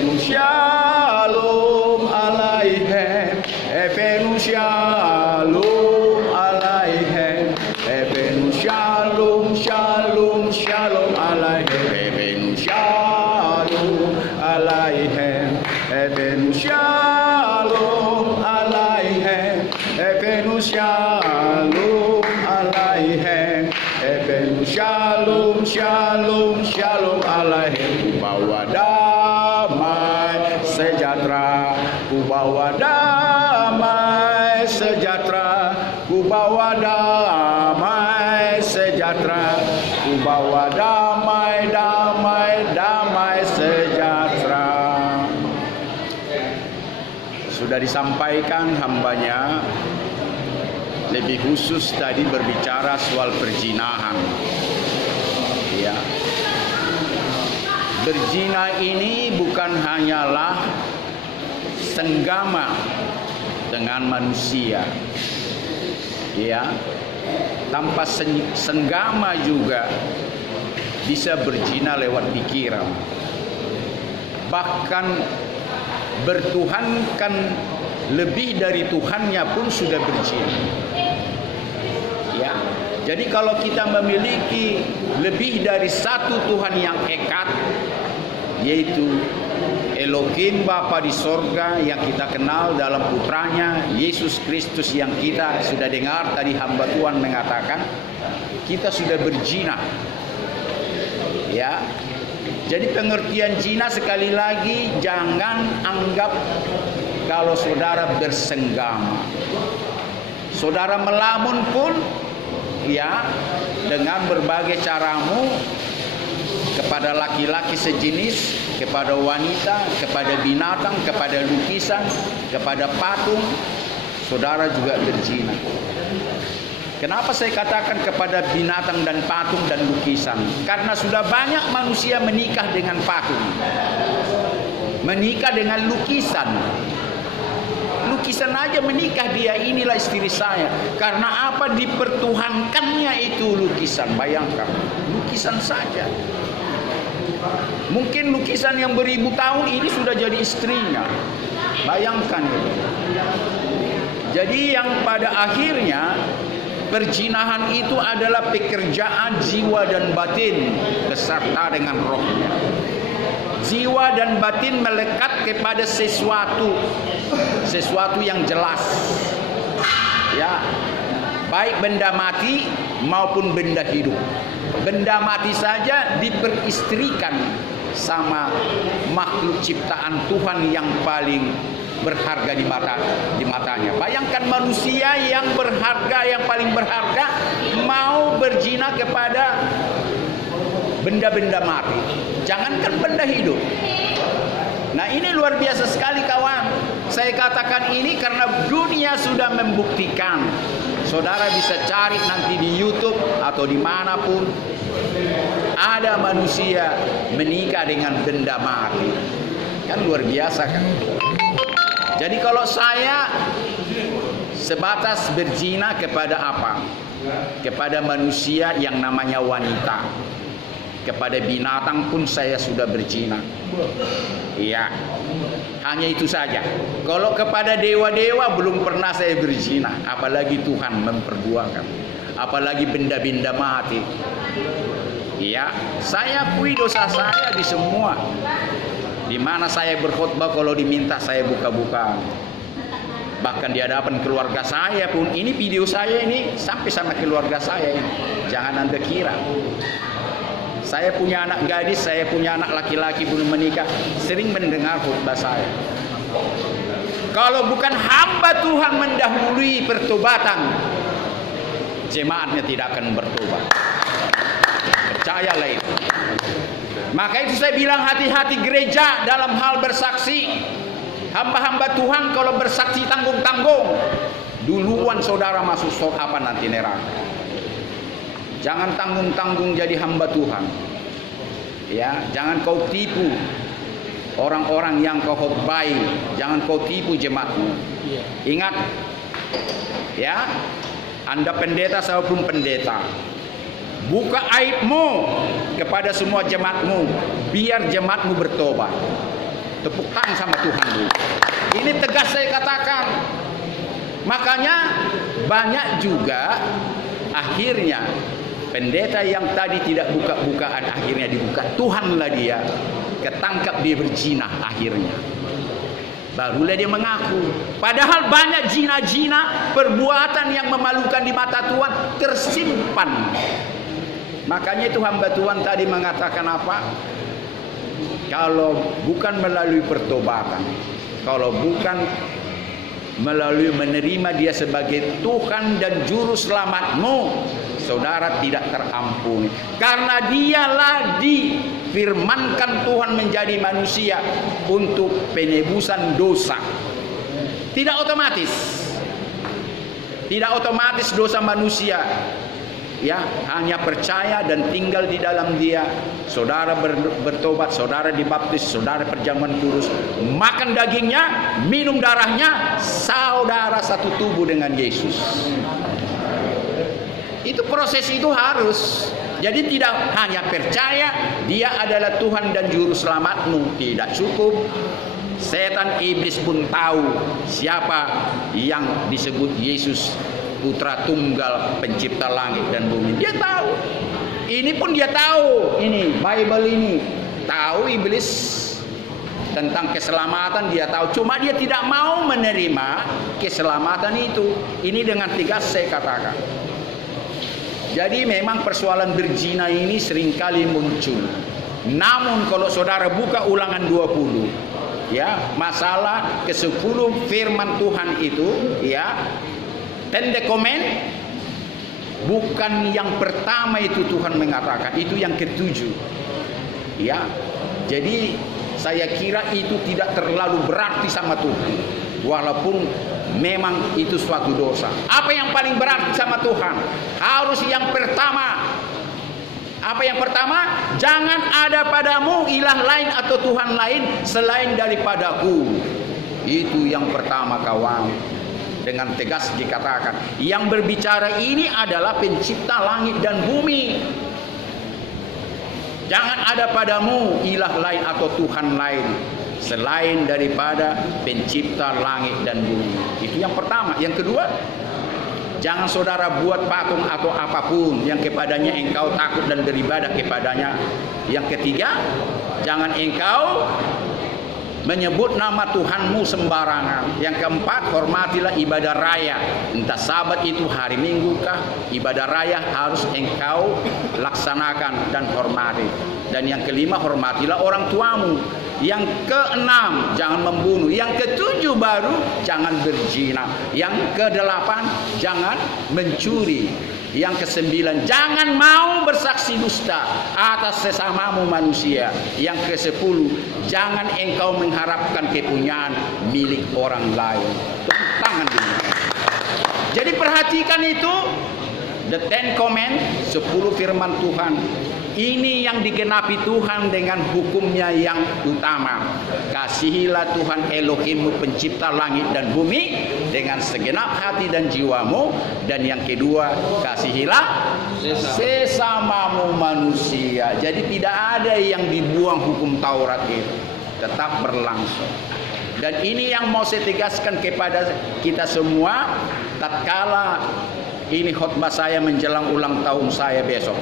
Evenu shalom alaihem, Evenu shalom alaihem, Evenu shalom shalom shalom alaihem, Evenu shalom alaihem, Evenu shalom alaihem, Evenu shalom alaihem, Evenu shalom shalom shalom alaihem. Bawa damai sejahtera, ku bawa damai sejahtera, ku bawa damai sejahtera, ku bawa damai damai sejahtera. Sudah disampaikan hambanya, lebih khusus tadi berbicara soal perzinahan. Ya. Berzina ini bukan hanyalah senggama dengan manusia. Ya. Tanpa senggama juga bisa berzina lewat pikiran. Bahkan bertuhankan lebih dari Tuhannya pun sudah berzina. Ya. Jadi kalau kita memiliki lebih dari satu Tuhan yang ekat, yaitu Elohim Bapa di sorga yang kita kenal dalam putranya Yesus Kristus yang kita sudah dengar tadi hamba Tuhan mengatakan, kita sudah berzina. Ya. Jadi pengertian zina sekali lagi, jangan anggap kalau saudara bersenggama. Saudara melamun pun ya dengan berbagai caramu kepada laki-laki sejenis, kepada wanita, kepada binatang, kepada lukisan, kepada patung, saudara juga berzina. Kenapa saya katakan kepada binatang dan patung dan lukisan? Karena sudah banyak manusia menikah dengan patung, menikah dengan lukisan. Lukisan aja menikah, dia inilah istri saya. Karena apa? Dipertuhankannya itu lukisan. Bayangkan, lukisan saja. Mungkin lukisan yang beribu tahun ini sudah jadi istrinya. Bayangkan itu. Jadi yang pada akhirnya perzinahan itu adalah pekerjaan jiwa dan batin beserta dengan rohnya. Jiwa dan batin melekat kepada sesuatu yang jelas. Ya. Baik benda mati maupun benda hidup. Benda mati saja diperistrikan sama makhluk ciptaan Tuhan yang paling berharga di matanya. Bayangkan manusia yang berharga, yang paling berharga mau berzina kepada benda-benda mati. Jangankan benda hidup. Nah, ini luar biasa sekali kawan. Saya katakan ini karena dunia sudah membuktikan. Saudara bisa cari nanti di YouTube atau dimanapun, ada manusia menikah dengan benda mati. Kan luar biasa kan. Jadi kalau saya sebatas berzina kepada apa? Kepada manusia yang namanya wanita. Kepada binatang pun saya sudah berzina. Iya. Hanya itu saja. Kalau kepada dewa-dewa belum pernah saya berzina, apalagi Tuhan memperjuangkan. Apalagi benda-benda mati. Iya, saya akui dosa saya di semua. Di mana saya berkhotbah kalau diminta saya buka-buka. Bahkan di hadapan keluarga saya pun, ini video saya ini sampai sama keluarga saya ini. Jangan Anda kira. Saya punya anak gadis, saya punya anak laki-laki belum menikah, sering mendengar khotbah saya. Kalau bukan hamba Tuhan mendahului pertobatan, jemaatnya tidak akan bertobat. Percayalah itu. Maka itu saya bilang hati-hati gereja dalam hal bersaksi. Hamba-hamba Tuhan kalau bersaksi tanggung-tanggung, duluan saudara masuk nanti neraka. Jangan tanggung-tanggung jadi hamba Tuhan. Ya, jangan kau tipu orang-orang yang kau khotbahi, jangan kau tipu jemaatmu. Ingat, ya, Anda pendeta saya pun pendeta. Buka aibmu kepada semua jemaatmu, biar jemaatmu bertobat. Tepuk tangan sama Tuhan dulu. Ini tegas saya katakan. Makanya banyak juga akhirnya pendeta yang tadi tidak buka-bukaan akhirnya dibuka. Tuhanlah dia. Ketangkap dia berzina akhirnya. Barulah dia mengaku. Padahal banyak zina-zina, perbuatan yang memalukan di mata Tuhan tersimpan. Makanya itu hamba Tuhan tadi mengatakan apa? Kalau bukan melalui pertobatan, kalau bukan melalui menerima dia sebagai Tuhan dan Juru Selamatmu, saudara tidak terampuni. Karena dialah difirmankan Tuhan menjadi manusia untuk penebusan dosa. Tidak otomatis. Tidak otomatis dosa manusia. Ya, hanya percaya dan tinggal di dalam dia. Saudara bertobat, saudara dibaptis, saudara perjamuan kudus, makan dagingnya, minum darahnya, saudara satu tubuh dengan Yesus. Itu proses itu harus. Jadi tidak hanya percaya dia adalah Tuhan dan Juru Selamatmu, tidak cukup. Setan iblis pun tahu siapa yang disebut Yesus, Putra Tunggal Pencipta langit dan bumi. Dia tahu. Ini pun dia tahu. Ini Bible ini tahu iblis tentang keselamatan, dia tahu. Cuma dia tidak mau menerima keselamatan itu. Ini dengan tegas saya katakan. Jadi memang persoalan berzina ini seringkali muncul. Namun kalau saudara buka Ulangan 20, ya, masalah ke-10 firman Tuhan itu, ya, Ten Command, bukan yang pertama itu Tuhan mengatakan, itu yang ke-7. Ya. Jadi saya kira itu tidak terlalu berarti sama Tuhan. Walaupun memang itu suatu dosa. Apa yang paling berarti sama Tuhan? Harus yang pertama. Apa yang pertama? Jangan ada padamu ilah lain atau Tuhan lain selain daripadaku. Itu yang pertama, kawan. Dengan tegas dikatakan, yang berbicara ini adalah Pencipta langit dan bumi. Jangan ada padamu ilah lain atau Tuhan lain selain daripada Pencipta langit dan bumi. Itu yang pertama. Yang kedua, jangan saudara buat patung atau apapun yang kepadanya engkau takut dan beribadah kepadanya. Yang ketiga, jangan engkau menyebut nama Tuhanmu sembarangan. Yang keempat, hormatilah ibadah raya. Entah Sabat itu hari Minggu kah, ibadah raya harus engkau laksanakan dan hormati. Dan yang kelima, hormatilah orang tuamu. Yang keenam, jangan membunuh. Yang ketujuh baru, jangan berzina. Yang kedelapan, jangan mencuri. Yang kesembilan, jangan mau bersaksi dusta atas sesamamu manusia. Yang ke-10, jangan engkau mengharapkan kepunyaan milik orang lain. Tepuk tangan dulu. Jadi perhatikan itu, the Ten Command, 10 firman Tuhan. Ini yang digenapi Tuhan dengan hukumnya yang utama. Kasihilah Tuhan Elohimmu pencipta langit dan bumi dengan segenap hati dan jiwamu. Dan yang kedua, kasihilah sesamamu manusia. Jadi tidak ada yang dibuang hukum Taurat itu. Tetap berlangsung. Dan ini yang mau saya tegaskan kepada kita semua. Tatkala ini khotbah saya menjelang ulang tahun saya besok.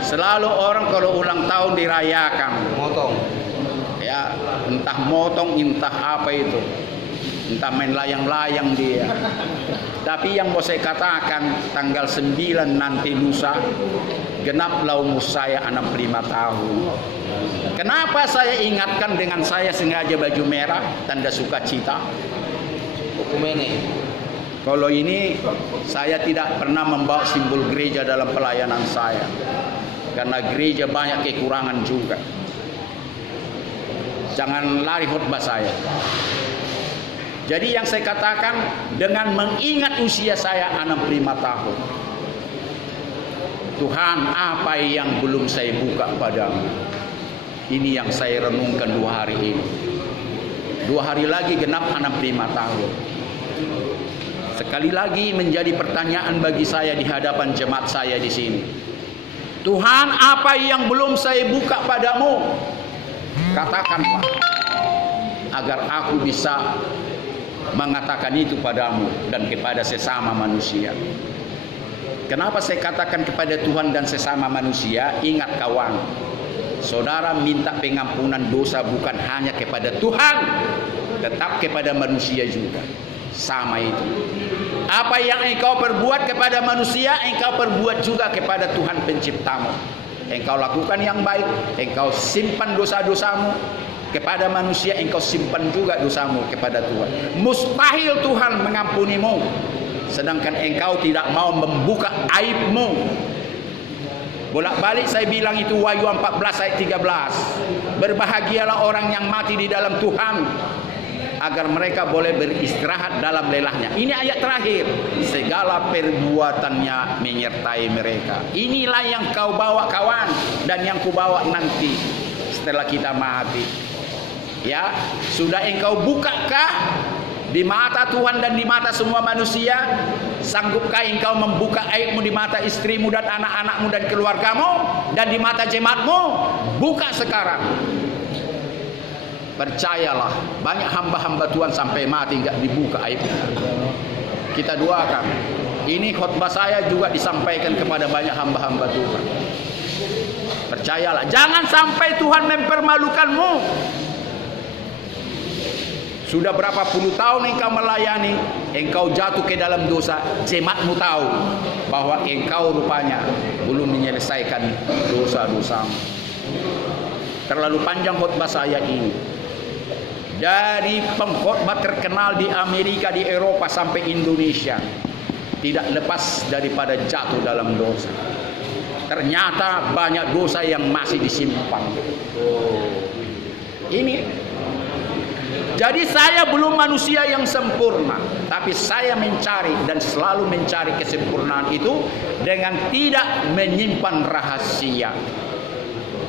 Selalu orang kalau ulang tahun dirayakan, motong. Ya, entah motong, entah apa itu. Entah main layang-layang dia. Tapi yang mau saya katakan, tanggal 9 nanti lusa, genaplah umur saya 65 tahun. Kenapa saya ingatkan dengan saya sengaja baju merah, tanda sukacita? Kalau ini saya tidak pernah membawa simbol gereja dalam pelayanan saya, karena gereja banyak kekurangan juga. Jangan lari khotbah saya. Jadi yang saya katakan, dengan mengingat usia saya 65 tahun, Tuhan, apa yang belum saya buka padamu? Ini yang saya renungkan 2 hari ini. 2 hari lagi genap 65 tahun. Sekali lagi menjadi pertanyaan bagi saya di hadapan jemaat saya di sini. Tuhan, apa yang belum saya buka padamu, katakanlah, agar aku bisa mengatakan itu padamu dan kepada sesama manusia. Kenapa saya katakan kepada Tuhan dan sesama manusia? Ingat kawan, saudara minta pengampunan dosa bukan hanya kepada Tuhan, tetap kepada manusia juga. Sama itu. Apa yang engkau perbuat kepada manusia, engkau perbuat juga kepada Tuhan penciptamu. Engkau lakukan yang baik, engkau simpan dosa-dosamu kepada manusia, engkau simpan juga dosamu kepada Tuhan. Mustahil Tuhan mengampunimu, sedangkan engkau tidak mau membuka aibmu. Bolak-balik saya bilang itu Wahyu 14 ayat 13. Berbahagialah orang yang mati di dalam Tuhan, agar mereka boleh beristirahat dalam lelahnya. Ini ayat terakhir. Segala perbuatannya menyertai mereka. Inilah yang kau bawa kawan, dan yang kubawa nanti setelah kita mati. Ya, sudah engkau bukakah di mata Tuhan dan di mata semua manusia? Sanggupkah engkau membuka aibmu di mata istrimu dan anak-anakmu dan keluargamu, dan di mata jemaatmu? Buka sekarang. Percayalah, banyak hamba-hamba Tuhan sampai mati nggak dibuka aibnya. Kita doakan. Ini khotbah saya juga disampaikan kepada banyak hamba-hamba Tuhan. Percayalah, jangan sampai Tuhan mempermalukanmu. Sudah berapa puluh tahun engkau melayani, engkau jatuh ke dalam dosa, jemaatmu tahu bahwa engkau rupanya belum menyelesaikan dosa-dosamu. Terlalu panjang khotbah saya ini. Dari pengkhotbah terkenal di Amerika, di Eropa sampai Indonesia, tidak lepas daripada jatuh dalam dosa. Ternyata banyak dosa yang masih disimpan. Ini. Jadi saya belum manusia yang sempurna, tapi saya mencari dan selalu mencari kesempurnaan itu dengan tidak menyimpan rahasia.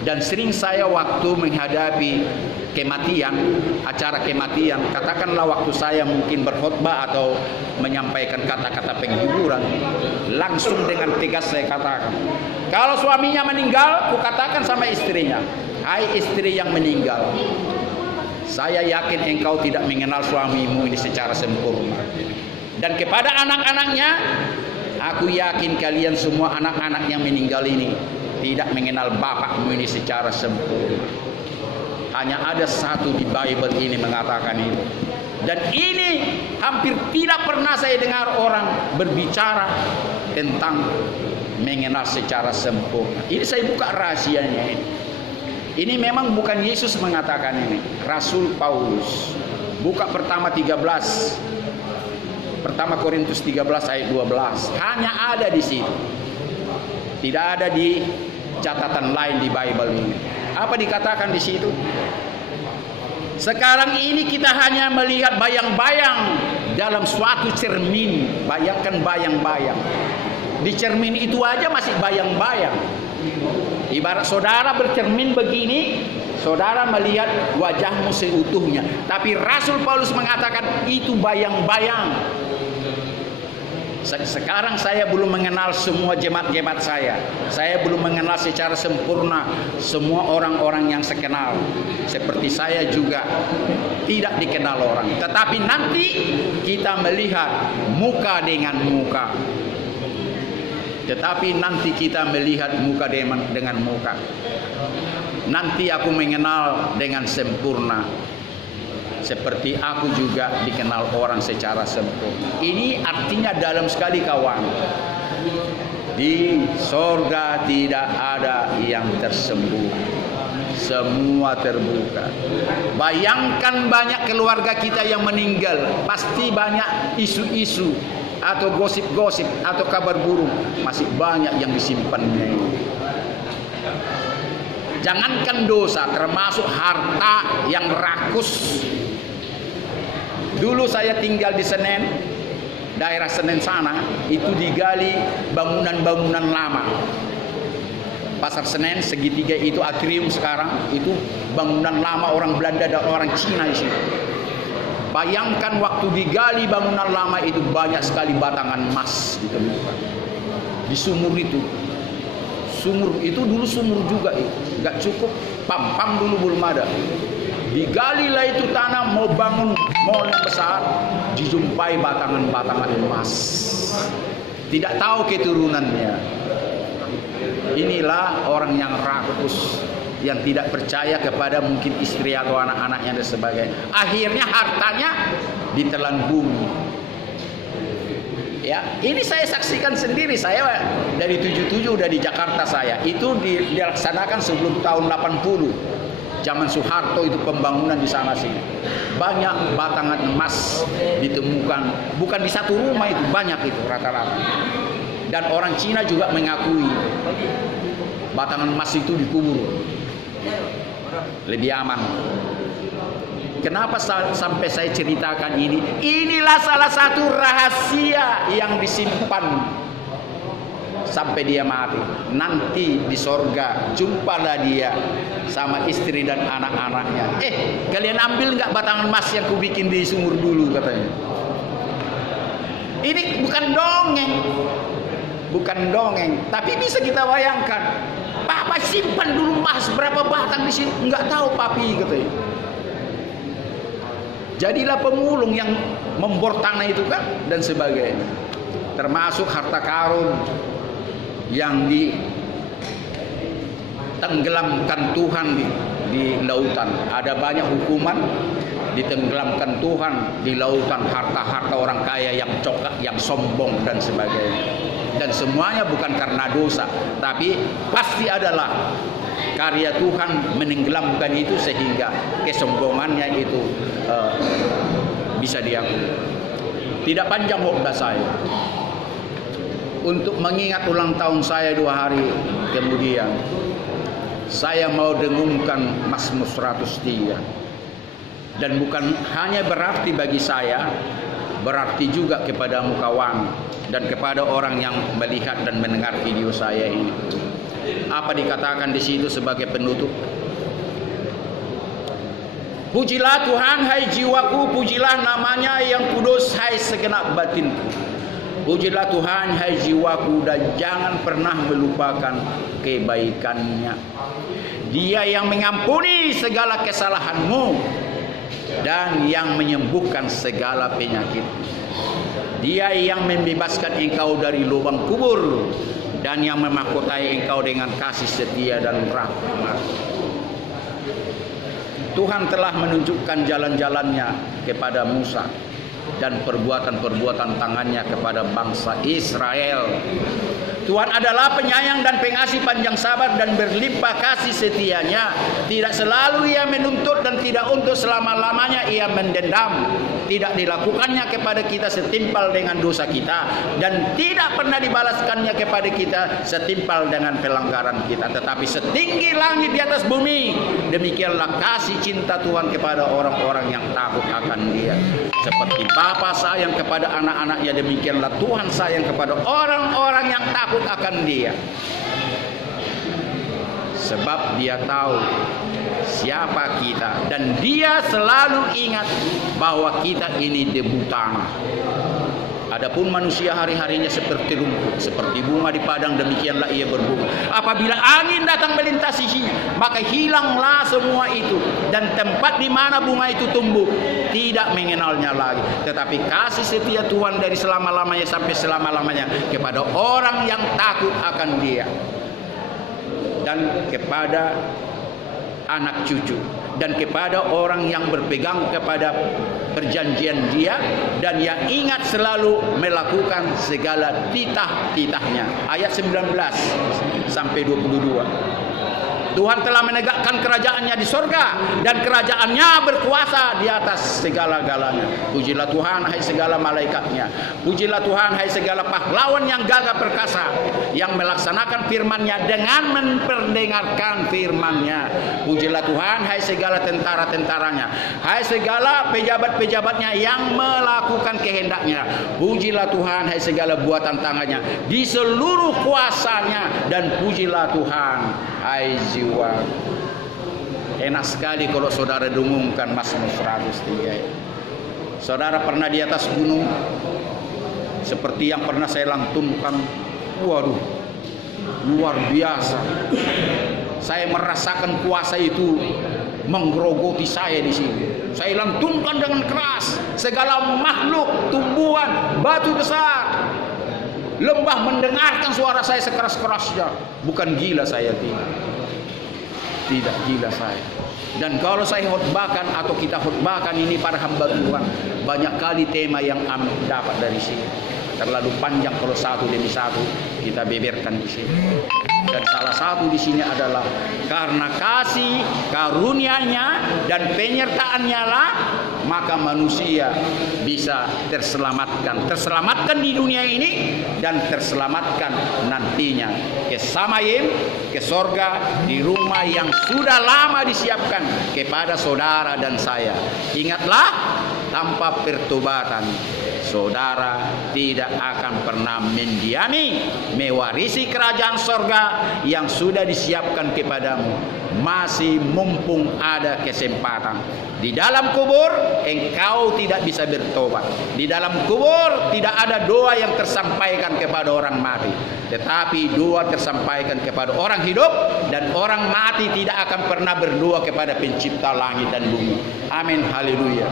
Dan sering saya waktu menghadapi kematian, acara kematian, katakanlah waktu saya mungkin berkhotbah atau menyampaikan kata-kata penghiburan, langsung dengan tegas saya katakan, kalau suaminya meninggal, aku katakan sama istrinya, hai istri yang meninggal, saya yakin engkau tidak mengenal suamimu ini secara sempurna. Dan kepada anak-anaknya, aku yakin kalian semua anak-anak yang meninggal ini tidak mengenal bapakmu ini secara sempurna. Hanya ada satu di Bible ini mengatakan itu. Dan ini hampir tidak pernah saya dengar orang berbicara tentang mengenal secara sempurna. Ini saya buka rahasianya ini. Ini memang bukan Yesus mengatakan ini, Rasul Paulus. Buka pertama 13. Pertama Korintus 13 ayat 12. Hanya ada di situ. Tidak ada di catatan lain di Bible ini. Apa dikatakan di situ? Sekarang ini kita hanya melihat bayang-bayang dalam suatu cermin. Bayangkan bayang-bayang. Di cermin itu aja masih bayang-bayang. Ibarat saudara bercermin begini, saudara melihat wajahmu seutuhnya. Tapi Rasul Paulus mengatakan itu bayang-bayang. Sekarang saya belum mengenal semua jemaat-jemaat saya. Saya belum mengenal secara sempurna semua orang-orang yang saya kenal. Seperti saya juga tidak dikenal orang. Tetapi nanti kita melihat muka dengan muka. Tetapi nanti kita melihat muka dengan muka. Nanti aku mengenal dengan sempurna. Seperti aku juga dikenal orang secara sempurna. Ini artinya dalam sekali kawan. Di sorga tidak ada yang tersembunyi. Semua terbuka. Bayangkan banyak keluarga kita yang meninggal. Pasti banyak isu-isu atau gosip-gosip atau kabar burung. Masih banyak yang disimpannya. Jangankan dosa, termasuk harta yang rakus. Dulu saya tinggal di Senen, daerah Senen sana, itu digali bangunan-bangunan lama. Pasar Senen segitiga itu atrium sekarang, itu bangunan lama orang Belanda dan orang Cina di situ. Bayangkan waktu digali bangunan lama itu banyak sekali batangan emas ditemukan di sumur itu. sumur itu dulu sumur juga itu, nggak cukup pam dulu belum ada. Digalilah itu tanah mau bangun mall yang besar, dijumpai batangan-batangan emas. Tidak tahu keturunannya. Inilah orang yang rakus, yang tidak percaya kepada mungkin istri atau anak-anaknya dan sebagainya. Akhirnya hartanya ditelan bumi. Ya, ini saya saksikan sendiri. Saya dari 77 udah di Jakarta saya. Itu dilaksanakan sebelum tahun 80. Zaman Soeharto itu pembangunan di sana sini. Banyak batangan emas ditemukan, bukan di satu rumah itu, banyak itu rata-rata. Dan orang Cina juga mengakui batangan emas itu dikubur. Lebih aman. Kenapa sampai saya ceritakan ini? Inilah salah satu rahasia yang disimpan sampai dia mati. Nanti di sorga jumpalah dia sama istri dan anak-anaknya. Kalian ambil nggak batangan emas yang ku bikin di sumur dulu, katanya. Ini bukan dongeng, bukan dongeng, tapi bisa kita bayangkan. Papa simpan dulu emas berapa batang di sini, nggak tahu papi, katanya. Jadilah pemulung yang membor tanah itu kan dan sebagainya. Termasuk harta karun yang ditenggelamkan Tuhan di lautan. Ada banyak hukuman ditenggelamkan Tuhan di lautan, harta-harta orang kaya yang cokak, yang sombong dan sebagainya. Dan semuanya bukan karena dosa, tapi pasti adalah karya Tuhan menenggelamkan itu sehingga kesombongannya itu bisa diakui. Tidak panjang waktu saya untuk mengingat ulang tahun saya 2 hari kemudian. Saya mau dengungkan Mazmur 103. Dan bukan hanya berarti bagi saya, berarti juga kepadamu kawan dan kepada orang yang melihat dan mendengar video saya ini. Apa dikatakan di situ sebagai penutup? Pujilah Tuhan hai jiwaku, pujilah namanya yang kudus hai segenap batinku. Pujilah Tuhan hai jiwaku dan jangan pernah melupakan kebaikannya. Dia yang mengampuni segala kesalahanmu dan yang menyembuhkan segala penyakit. Dia yang membebaskan engkau dari lubang kubur dan yang memahkotai engkau dengan kasih setia dan rahmat. Tuhan telah menunjukkan jalan-jalannya kepada Musa dan perbuatan-perbuatan tangannya kepada bangsa Israel. Tuhan adalah penyayang dan pengasih, panjang sabar dan berlimpah kasih setianya. Tidak selalu ia menuntut dan tidak untuk selama-lamanya ia mendendam. Tidak dilakukannya kepada kita setimpal dengan dosa kita, dan tidak pernah dibalaskannya kepada kita setimpal dengan pelanggaran kita. Tetapi setinggi langit di atas bumi, demikianlah kasih cinta Tuhan kepada orang-orang yang takut akan Dia. Seperti Bapa sayang kepada anak-anaknya, demikianlah Tuhan sayang kepada orang-orang yang takut akan Dia. Sebab Dia tahu siapa kita, dan Dia selalu ingat bahwa kita ini debu tanah. Adapun manusia hari-harinya seperti rumput, seperti bunga di padang, demikianlah ia berbunga. Apabila angin datang melintasi isinya, maka hilanglah semua itu, dan tempat di mana bunga itu tumbuh tidak mengenalnya lagi. Tetapi kasih setia Tuhan dari selama-lamanya sampai selama-lamanya kepada orang yang takut akan Dia dan kepada anak cucu, dan kepada orang yang berpegang kepada perjanjian Dia dan yang ingat selalu melakukan segala titah-titahnya. Ayat 19 sampai 22. Tuhan telah menegakkan kerajaannya di sorga, dan kerajaannya berkuasa di atas segala-galanya. Pujilah Tuhan hai segala malaikatnya. Pujilah Tuhan hai segala pahlawan yang gagah perkasa, yang melaksanakan firman-Nya dengan memperdengarkan firman-Nya. Pujilah Tuhan hai segala tentara-tentaranya, hai segala pejabat-pejabatnya yang melakukan kehendak-Nya. Pujilah Tuhan hai segala buatan tangannya di seluruh kuasanya, dan pujilah Tuhan hai jiwa. Enak sekali kalau saudara dengungkan Mazmur 103. Saudara pernah di atas gunung seperti yang pernah saya lantunkan. Waduh, luar biasa. Saya merasakan kuasa itu menggerogoti saya di sini. Saya lantunkan dengan keras segala makhluk, tumbuhan, batu besar, lembah mendengarkan suara saya sekeras-kerasnya. Bukan gila saya, tidak gila saya. Dan kalau saya khotbahkan atau kita khotbahkan ini para hamba Tuhan, banyak kali tema yang dapat dari sini. Terlalu panjang kalau satu demi satu kita beberkan di sini. Dan salah satu di sini adalah karena kasih karunia-Nya dan penyertaan-Nya lah, maka manusia bisa terselamatkan di dunia ini dan terselamatkan nantinya ke Samayim, ke sorga, di rumah yang sudah lama disiapkan kepada saudara dan saya. Ingatlah, tanpa pertobatan saudara tidak akan pernah mendiami mewarisi kerajaan sorga yang sudah disiapkan kepadamu. Masih mumpung ada kesempatan. Di dalam kubur engkau tidak bisa bertobat. Di dalam kubur tidak ada doa yang tersampaikan kepada orang mati, tetapi doa tersampaikan kepada orang hidup, dan orang mati tidak akan pernah berdoa kepada pencipta langit dan bumi. Amin, haleluya.